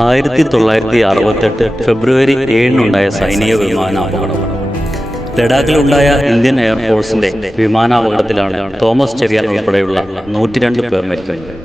1968 ഫെബ്രുവരി 7-നുണ്ടായ സൈനിക വിമാനാപകടം. ലഡാക്കിലുണ്ടായ Indian എയർഫോഴ്സിന്റെ വിമാനാപകടത്തിലാണ് Thomas Cherian ഉൾപ്പെടെയുള്ള 102 പേർ മരിക്കുന്നത്.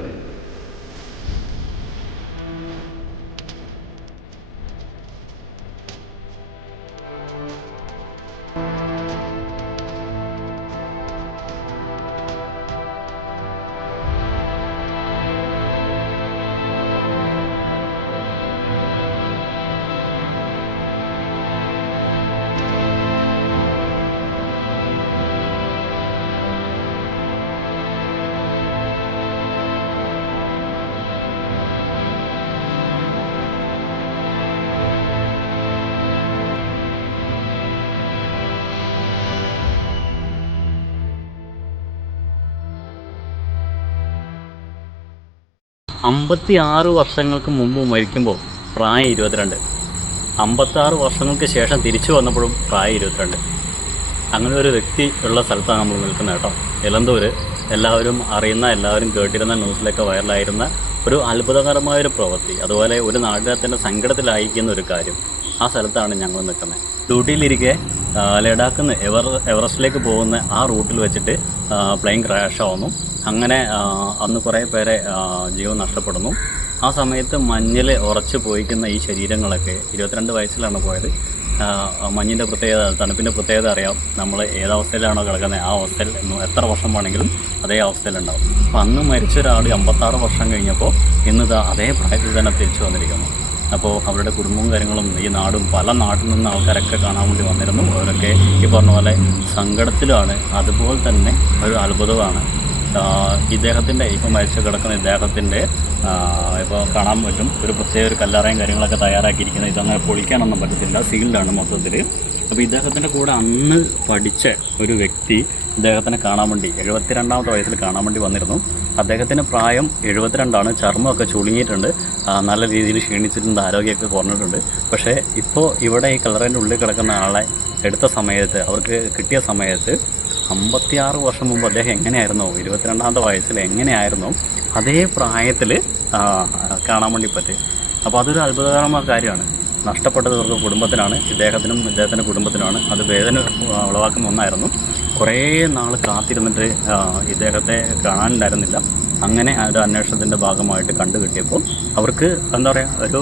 അമ്പത്തിയാറ് വർഷങ്ങൾക്ക് മുമ്പ് മരിക്കുമ്പോൾ പ്രായം 22. 56 വർഷങ്ങൾക്ക് ശേഷം തിരിച്ചു വന്നപ്പോഴും പ്രായം 22. അങ്ങനെ ഒരു വ്യക്തി ഉള്ള സ്ഥലത്താണ് നമ്മൾ നിൽക്കുന്നത് കേട്ടോ. എലന്തൂര് എല്ലാവരും അറിയുന്ന, എല്ലാവരും കേട്ടിരുന്ന, ന്യൂസിലൊക്കെ വൈറലായിരുന്ന ഒരു അത്ഭുതകരമായൊരു പ്രവൃത്തി, അതുപോലെ ഒരു നാടിനെ തന്നെ സങ്കടത്തിലായിരിക്കുന്ന ഒരു കാര്യം. ആ സ്ഥലത്താണ് ഞങ്ങൾ നിൽക്കുന്നത്. ഡ്യൂട്ടിയിലിരിക്കെ ലഡാക്കിൽ നിന്ന് എവറസ്റ്റിലേക്ക് പോകുന്ന ആ റൂട്ടിൽ വെച്ചിട്ട് പ്ലെയിൻ ക്രാഷ് ആവുന്നു. അങ്ങനെ അന്ന് കുറേ പേരെ ജീവൻ നഷ്ടപ്പെടുന്നു. ആ സമയത്ത് മഞ്ഞിൽ ഉറച്ചു പോയിക്കുന്ന ഈ ശരീരങ്ങളൊക്കെ 22 വയസ്സിലാണ് പോയത്. മഞ്ഞിൻ്റെ പ്രത്യേകത, തണുപ്പിൻ്റെ പ്രത്യേകത അറിയാം. നമ്മൾ ഏതവസ്ഥയിലാണോ കിടക്കുന്നത് ആ അവസ്ഥയിൽ എത്ര വർഷം വേണമെങ്കിലും അതേ അവസ്ഥയിലുണ്ടാവും. അപ്പോൾ അന്ന് മരിച്ച ഒരാൾ 56 വർഷം കഴിഞ്ഞപ്പോൾ ഇന്ന് അതേ പ്രായത്തിൽ തന്നെ തിരിച്ചു വന്നിരിക്കുന്നു. അപ്പോൾ അവരുടെ കുടുംബവും കാര്യങ്ങളും ഈ നാടും പല നാട്ടിൽ നിന്ന് ആൾക്കാരൊക്കെ കാണാൻ വേണ്ടി വന്നിരുന്നു. അവരൊക്കെ ഈ പറഞ്ഞ പോലെ സങ്കടത്തിലാണ്. അതുപോലെ തന്നെ ഒരു അത്ഭുതമാണ് ഇദ്ദേഹത്തിൻ്റെ ഇപ്പോൾ മരിച്ചു കിടക്കുന്ന ഇദ്ദേഹത്തിൻ്റെ ഇപ്പോൾ കാണാൻ പറ്റും. ഒരു പ്രത്യേക ഒരു കല്ലറയും കാര്യങ്ങളൊക്കെ തയ്യാറാക്കിയിരിക്കുന്നത്. ഇതങ്ങനെ പൊളിക്കാനൊന്നും പറ്റത്തില്ല, സീൽഡാണ് മൊത്തത്തിൽ. അപ്പോൾ ഇദ്ദേഹത്തിൻ്റെ കൂടെ അന്ന് പഠിച്ച ഒരു വ്യക്തി ഇദ്ദേഹത്തിനെ കാണാൻ വേണ്ടി 72ാമത്തെ വയസ്സിൽ കാണാൻ വേണ്ടി വന്നിരുന്നു. അദ്ദേഹത്തിൻ്റെ പ്രായം 72ആണ്. ചർമ്മമൊക്കെ ചുളുങ്ങിയിട്ടുണ്ട്, നല്ല രീതിയിൽ ക്ഷീണിച്ചിട്ടുണ്ട്, ആരോഗ്യമൊക്കെ കുറഞ്ഞിട്ടുണ്ട്. പക്ഷേ ഇപ്പോൾ ഇവിടെ ഈ കല്ലറേൻ്റെ ഉള്ളിൽ കിടക്കുന്ന ആളെ എടുത്ത സമയത്ത്, അവർക്ക് കിട്ടിയ സമയത്ത് 56 വർഷം മുമ്പ് അദ്ദേഹം എങ്ങനെയായിരുന്നോ, 22ാമത്തെ വയസ്സിൽ എങ്ങനെയായിരുന്നോ അതേ പ്രായത്തിൽ കാണാൻ വേണ്ടി പറ്റും. അപ്പോൾ അതൊരു അത്ഭുതകരമായ കാര്യമാണ്. നഷ്ടപ്പെട്ടത് അവർക്ക് കുടുംബത്തിനാണ്, ഇദ്ദേഹത്തിൻ്റെ കുടുംബത്തിനാണ്. അത് വേദന ഉളവാക്കുന്ന ഒന്നായിരുന്നു. കുറേ നാൾ കാത്തിരുന്നിട്ട് ഇദ്ദേഹത്തെ കാണാനുണ്ടായിരുന്നില്ല. അങ്ങനെ ഒരു അന്വേഷണത്തിൻ്റെ ഭാഗമായിട്ട് കണ്ടു കിട്ടിയപ്പോൾ അവർക്ക് എന്താ പറയുക, ഒരു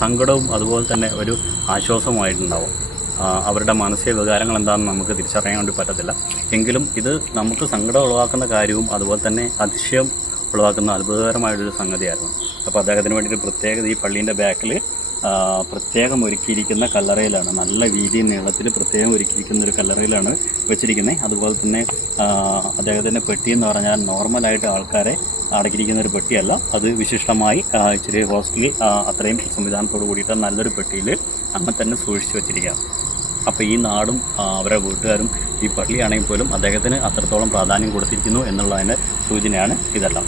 സങ്കടവും അതുപോലെ തന്നെ ഒരു ആശ്വാസവുമായിട്ടുണ്ടാവും. അവരുടെ മാനസിക വികാരങ്ങൾ എന്താണെന്ന് നമുക്ക് തിരിച്ചറിയാൻ വേണ്ടി പറ്റത്തില്ല. എങ്കിലും ഇത് നമുക്ക് സങ്കടം ഉളവാക്കുന്ന കാര്യവും അതുപോലെ തന്നെ അതിശയം ഉളവാക്കുന്ന അത്ഭുതകരമായൊരു സംഗതിയായിരുന്നു. അപ്പോൾ അദ്ദേഹത്തിന് വേണ്ടിയിട്ട് പ്രത്യേകത ഈ പള്ളീൻ്റെ ബാക്കിൽ പ്രത്യേകം ഒരുക്കിയിരിക്കുന്ന കല്ലറയിലാണ്, നല്ല വീതിയും നീളത്തിൽ പ്രത്യേകം ഒരുക്കിയിരിക്കുന്ന ഒരു കല്ലറയിലാണ് വെച്ചിരിക്കുന്നത്. അതുപോലെ തന്നെ അദ്ദേഹത്തിൻ്റെ പെട്ടി എന്ന് പറഞ്ഞാൽ നോർമലായിട്ട് ആൾക്കാരെ അടക്കിയിരിക്കുന്ന ഒരു പെട്ടിയല്ല, അത് വിശിഷ്ടമായി ഇച്ചിരി ഹോസ്റ്റലി അത്രയും സംവിധാനത്തോട് കൂടിയിട്ട് നല്ലൊരു പെട്ടിയിൽ അങ്ങനെ തന്നെ സൂക്ഷിച്ച് വെച്ചിരിക്കുകയാണ്. അപ്പോൾ ഈ നാടും അവരുടെ വീട്ടുകാരും ഈ പള്ളിയാണെങ്കിൽ പോലും അദ്ദേഹത്തിന് അത്രത്തോളം പ്രാധാന്യം കൊടുത്തിരിക്കുന്നു എന്നുള്ളതിൻ്റെ സൂചനയാണ് ഇതെല്ലാം.